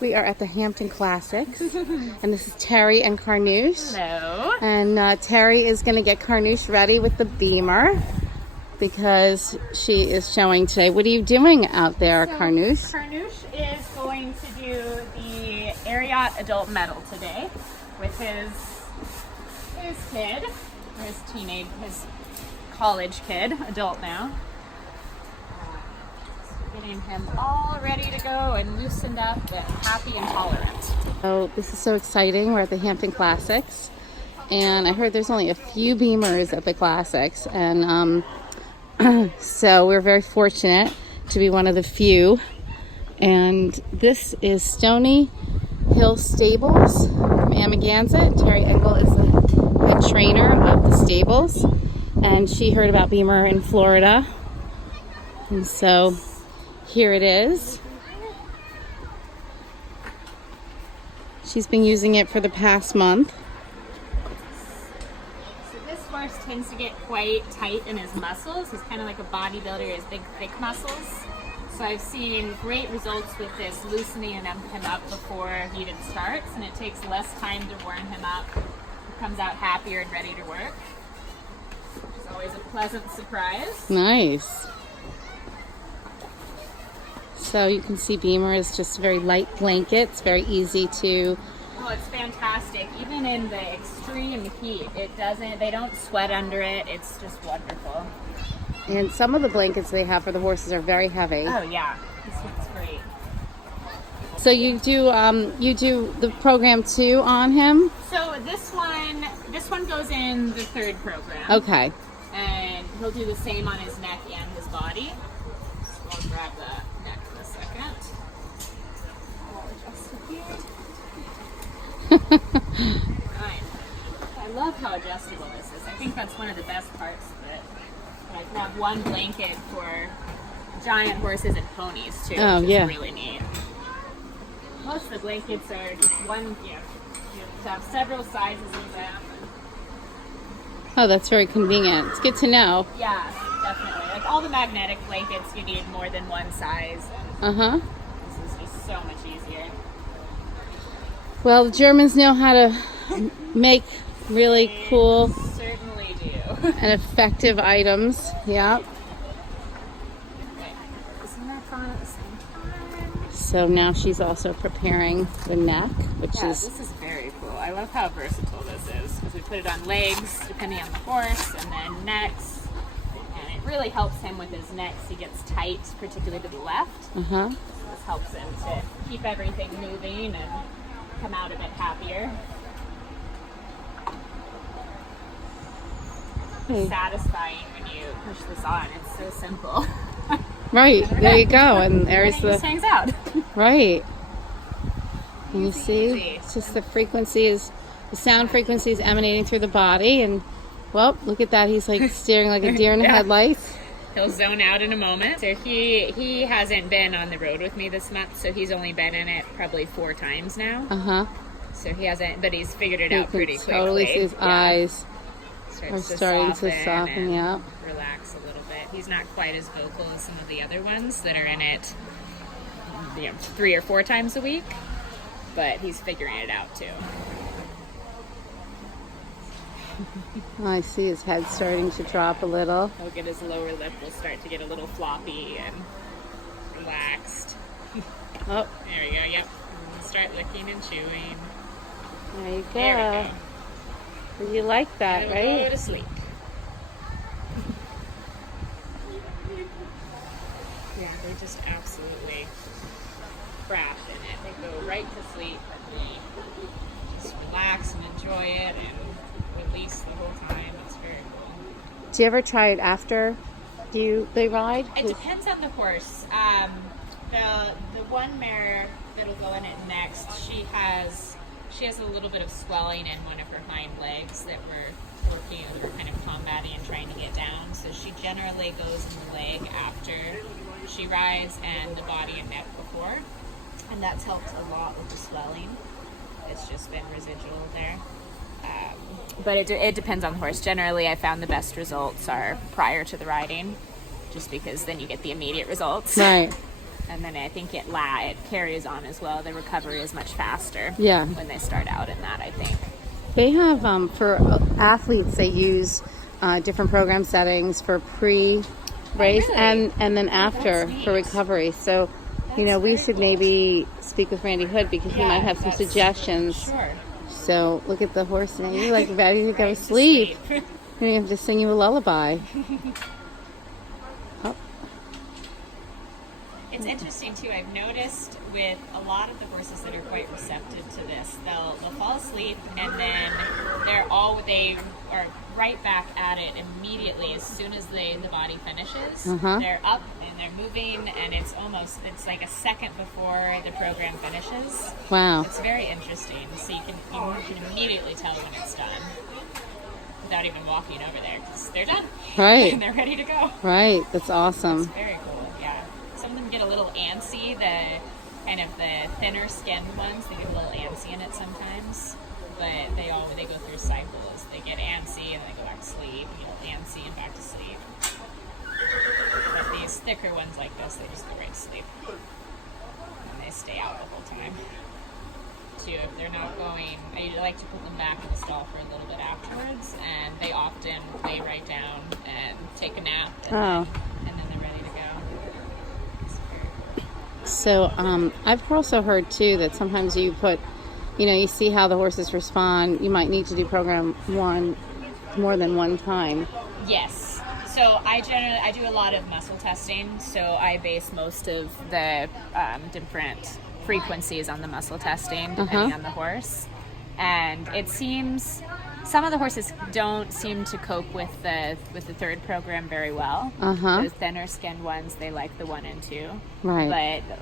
We are at the Hampton Classics, and this is Terry and Carnouche. Hello. And Terry is going to get Carnouche ready with the Bemer because she is showing today. What are you doing out there, Carnouche? Carnouche is going to do the Ariat Adult Medal today with his kid, or his college kid, adult now. Getting him all ready to go and loosened up and happy and tolerant. So this is so exciting. We're at the Hampton Classics, and I heard there's only a few Bemers at the Classics, and so we're very fortunate to be one of the few. And this is Stony Hill Stables from Amagansett. Terry Engel is the head trainer of the stables, and she heard about Bemer in Florida, and so here it is. She's been using it for the past month. So this horse tends to get quite tight in his muscles. He's kind of like a bodybuilder. He has big, thick muscles. So I've seen great results with this loosening him up before he even starts, and it takes less time to warm him up. He comes out happier and ready to work, which is always a pleasant surprise. Nice. So you can see Bemer is just a very light blanket. It's very easy to... Oh, it's fantastic. Even in the extreme heat, they don't sweat under it. It's just wonderful. And some of the blankets they have for the horses are very heavy. Oh yeah, this one's great. So you do the program too on him? So this one goes in the third program. Okay. And he'll do the same on his neck and his body. So I'll grab the neck in a second. Right. I love how adjustable this is. I think that's one of the best parts of it. And I can have one blanket for giant horses and ponies too, Oh, which yeah. is really neat. Most of the blankets are just one, you have several sizes of them. Oh, that's very convenient. It's good to know. Yeah, definitely. Like all the magnetic blankets, you need more than one size. Uh-huh. This is just so much easier. Well, the Germans know how to make really cool They certainly do. and effective items. Yeah. Okay. Isn't that fun at the same time? So now she's also preparing the neck, which Yeah, is... this is very cool. I love how versatile this is because we put it on legs depending on the horse, and then necks, and it really helps him with his necks. He gets tight, particularly to the left. Uh-huh. This helps him to keep everything moving and come out a bit happier. Hey. Satisfying when you push this on. It's so simple. Right, there you go. And there's It just the... hangs out. Right. And you Easy, see, easy. it's just the sound frequency is emanating through the body, and well, look at that. He's like steering like a deer in the Yeah. headlights. He'll zone out in a moment. So he hasn't been on the road with me this month, so he's only been in it probably 4 times now. Uh-huh. So he hasn't, but he's figured it You out pretty can quickly. totally see his Yeah. eyes are Starts starting to soften, and yeah. relax a little bit. He's not quite as vocal as some of the other ones that are in it 3 or 4 times a week, but he's figuring it out too. I see his head starting to drop a little. He'll get his lower lip will start to get a little floppy and relaxed. Oh, There we go, yep. And start licking and chewing. there you go. There we go. You like that, He'll right? go to sleep. Yeah, they're just absolutely crash in it. They go right to sleep and they just relax and enjoy it and release the whole time. It's very cool. Do you ever try it after they ride? It depends on the horse. The one mare that'll go in it next, she has a little bit of swelling in one of her hind legs that we're kind of combating and trying to get down. So she generally goes in the leg after she rides and the body and neck before. And that's helped a lot with the swelling. It's just been residual there. But it depends on the horse. Generally, I found the best results are prior to the riding, just because then you get the immediate results. Right. and then I think it carries on as well. The recovery is much faster. Yeah. When they start out in that, I think. They have for athletes. They use different program settings for pre-race really? and then after for recovery. So, we should maybe speak with Randy Hood because he might have some suggestions. Sure. So look at the horse now. You're like ready to go to sleep. We have to sing you a lullaby. Oh. It's interesting too. I've noticed with a lot of the horses that are quite receptive to this, they'll fall asleep and then they are right back at it immediately as soon as the body finishes. They're up and they're moving, and it's like a second before the program finishes. Wow. It's very interesting. So you can immediately tell when it's done without even walking over there, because they're done. Right. And they're ready to go. Right. That's awesome. It's very cool. Yeah. Some of them get a little antsy. The kind of the thinner skinned ones, they get a little antsy in it sometimes. But they go through cycles. They get antsy and they go back to sleep. Antsy and back to sleep. But these thicker ones like this, they just go right to sleep. And they stay out the whole time. Too, if they're not going, I like to put them back in the stall for a little bit afterwards, and they often lay right down and take a nap, and then they're ready to go. It's very cool. So I've also heard too that sometimes you put, you see how the horses respond. You might need to do program one more than one time. Yes. So I do a lot of muscle testing. So I base most of the different frequencies on the muscle testing, depending on the horse. And it seems some of the horses don't seem to cope with the third program very well. Those thinner skinned ones, they like the 1 and 2. Right. But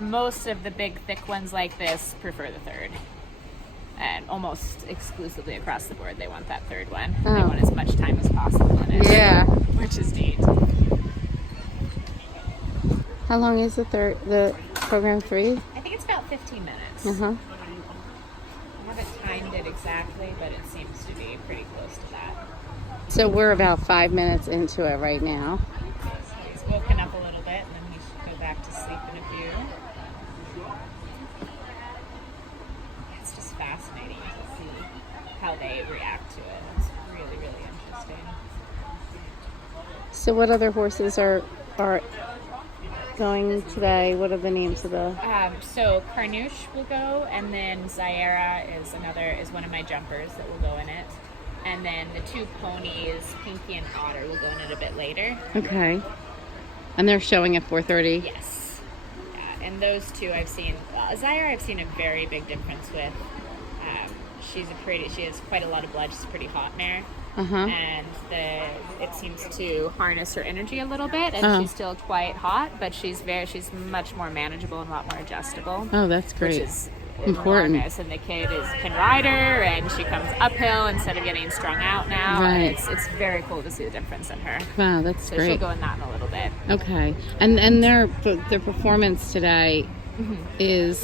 most of the big thick ones like this prefer the third. And almost exclusively across the board, they want that third one. They want as much time as possible in it. Yeah. Which is neat. How long is the program 3? I think it's about 15 minutes. I haven't timed it exactly, but it seems to be pretty close to that. So we're about 5 minutes into it right now. So he's woken up a little bit, and then he should go back to sleep in a few. It's just fascinating to see how they react to it. It's really, really interesting. So what other horses are going today? What are the names of the? So Carnouche will go, and then Zaira is one of my jumpers that will go in it, and then the 2 ponies, Pinky and Otter, will go in it a bit later. Okay. And they're showing at 4:30. Yes. Yeah, and those 2 I've seen. Zaira I've seen a very big difference with. She has quite a lot of blood. She's a pretty hot mare. And it seems to harness her energy a little bit, and she's still quite hot, but she's much more manageable and a lot more adjustable. Oh, that's great. Which is important. Enormous. And the kid can ride her, and she comes uphill instead of getting strung out now. Right. And it's very cool to see the difference in her. Wow, that's so great. She'll go in that in a little bit. Okay, and their performance today is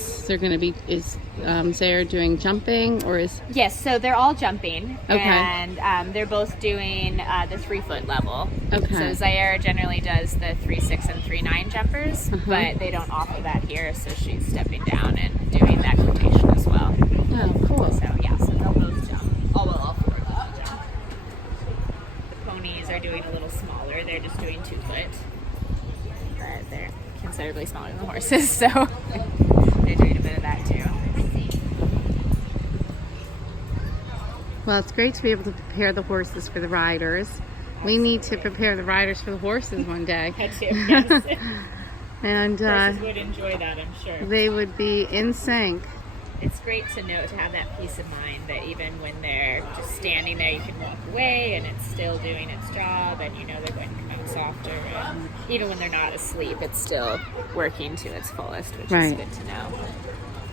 Zaire doing jumping or is? Yes, so they're all jumping. Okay. And they're both doing the 3-foot level. Okay. So Zaire generally does the 3-6 and 3-9 jumpers, but they don't offer that here, so she's stepping down and doing that quotation as well. Oh, cool. So they'll both jump. All 4 of them jump. The ponies are doing a little smaller. They're just doing 2-foot. But they're considerably smaller than the horses, so they're doing a bit of that too. Well, it's great to be able to prepare the horses for the riders. We need to prepare the riders for the horses one day. That too, yes. And horses would enjoy that, I'm sure. They would be in sync. It's great to have that peace of mind that even when they're just standing there, you can walk away and it's still doing its job, and they're going to come out softer. And even when they're not asleep, it's still working to its fullest, which is good to know.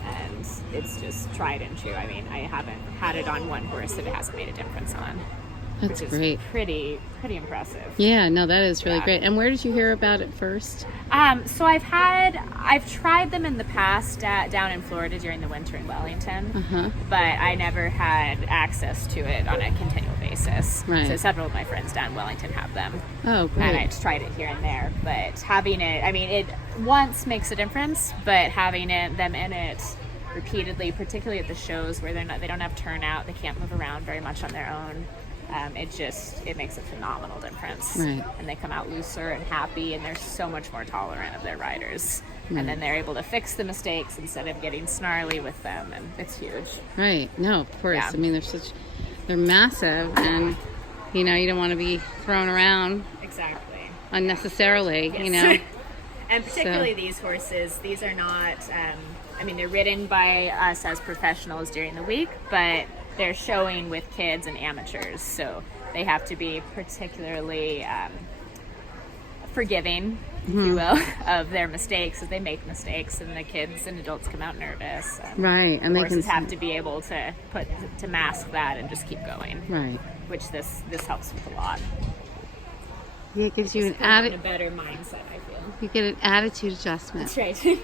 And it's just tried and true. I mean, I haven't had it on one horse that it hasn't made a difference on. That's which great. is pretty impressive. Yeah, no, that is really Yeah. great. And where did you hear about it first? So I've tried them in the past down in Florida during the winter in Wellington, but I never had access to it on a continual basis. Right. So several of my friends down in Wellington have them. Oh, great. And I just tried it here and there, but having it, I mean, it once makes a difference, but having them in it repeatedly, particularly at the shows where they don't have turnout, they can't move around very much on their own. It makes a phenomenal difference. Right. And they come out looser and happy, and they're so much more tolerant of their riders. Right. And then they're able to fix the mistakes instead of getting snarly with them, and it's huge. Right. No, of course. Yeah. I mean, they're massive, and you don't want to be thrown around Exactly. unnecessarily. Yes. And particularly these horses, these are not, they're ridden by us as professionals during the week, but they're showing with kids and amateurs, so they have to be particularly forgiving, if you will, of their mistakes, as they make mistakes, and the kids and adults come out nervous. Right, and the they horses have to be able to mask that and just keep going. Right. Which this helps with a lot. Yeah, it gives you Just an put them in a better mindset, I feel. You get an attitude adjustment. That's right.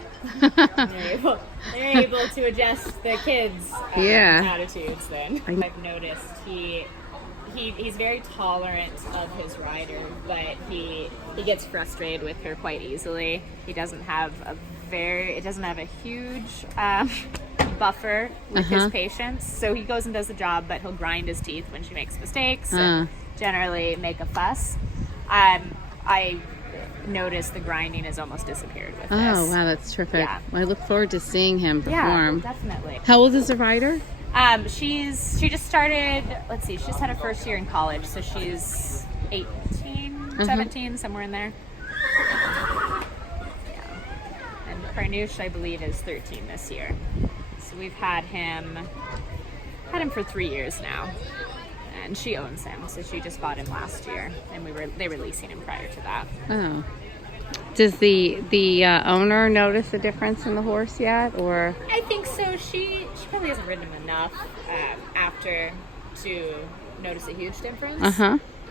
they're able to adjust the kids' attitudes then. I've noticed he's very tolerant of his rider, but he gets frustrated with her quite easily. He doesn't have a huge buffer with his patience, so he goes and does the job, but he'll grind his teeth when she makes mistakes and generally make a fuss. I noticed the grinding has almost disappeared with this. Oh, wow, that's terrific. Yeah. Well, I look forward to seeing him perform. Yeah, definitely. How old is the rider? She just started, she just had her first year in college, so she's 18, 17, somewhere in there. Yeah. And Carnouche, I believe, is 13 this year. So we've had him for 3 years now. And she owns him, so she just bought him last year, and they were leasing him prior to that. Oh. Does the owner notice a difference in the horse yet, or? I think so. She probably hasn't ridden him enough after to notice a huge difference.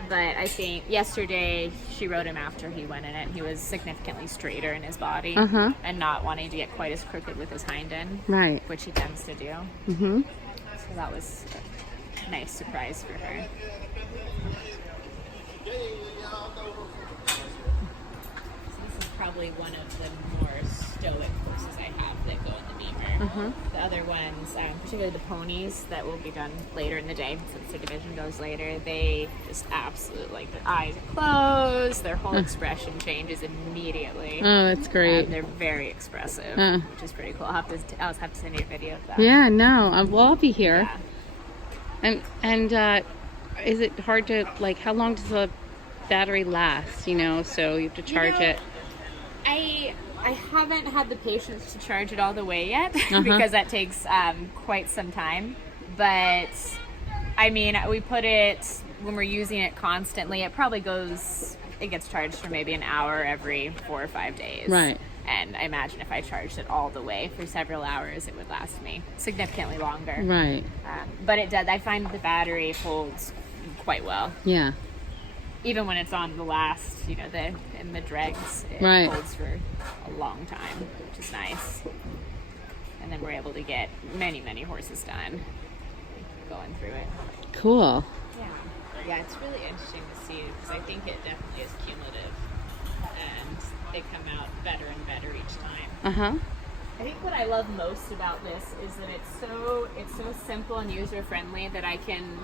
But I think yesterday she rode him after he went in it. He was significantly straighter in his body and not wanting to get quite as crooked with his hind end, right, which he tends to do. So that was a nice surprise for her. Probably one of the more stoic horses I have that go in the Bemer. The other ones, particularly the ponies that will be done later in the day since their division goes later, they just absolutely, their eyes are closed, their whole expression changes immediately. Oh, that's great. They're very expressive, which is pretty cool. I'll have to send you a video of that. Yeah, no, I'll be here. Yeah. And is it hard to, how long does the battery last, so you have to charge it? I haven't had the patience to charge it all the way yet because that takes quite some time. But we put it, when we're using it constantly, it gets charged for maybe an hour every 4 or 5 days. Right. And I imagine if I charged it all the way for several hours, it would last me significantly longer. Right. But it does. I find the battery holds quite well. Yeah. Even when it's on the last, in the dregs, it holds for a long time, which is nice. And then we're able to get many, many horses done going through it. Cool. Yeah, it's really interesting to see because I think it definitely is cumulative, and they come out better and better each time. I think what I love most about this is that it's so simple and user friendly that I can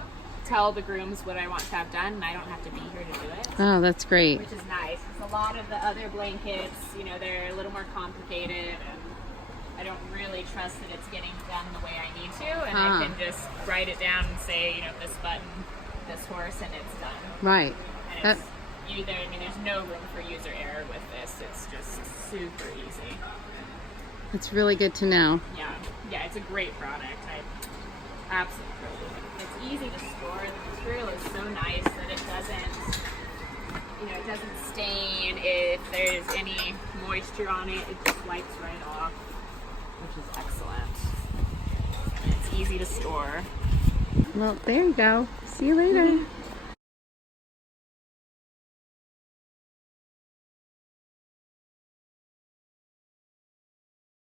tell the grooms what I want to have done, and I don't have to be here to do it. Oh, that's great. Which is nice. Because a lot of the other blankets, they're a little more complicated, and I don't really trust that it's getting done the way I need to, and I can just write it down and say, this button, this horse, and it's done. Right. And there's no room for user error with this. It's just super easy. It's really good to know. Yeah, it's a great product. I absolutely love it. It's easy to store. The material is so nice that it doesn't stain. If there's any moisture on it, it just wipes right off, which is excellent. And it's easy to store. Well, there you go. See you later.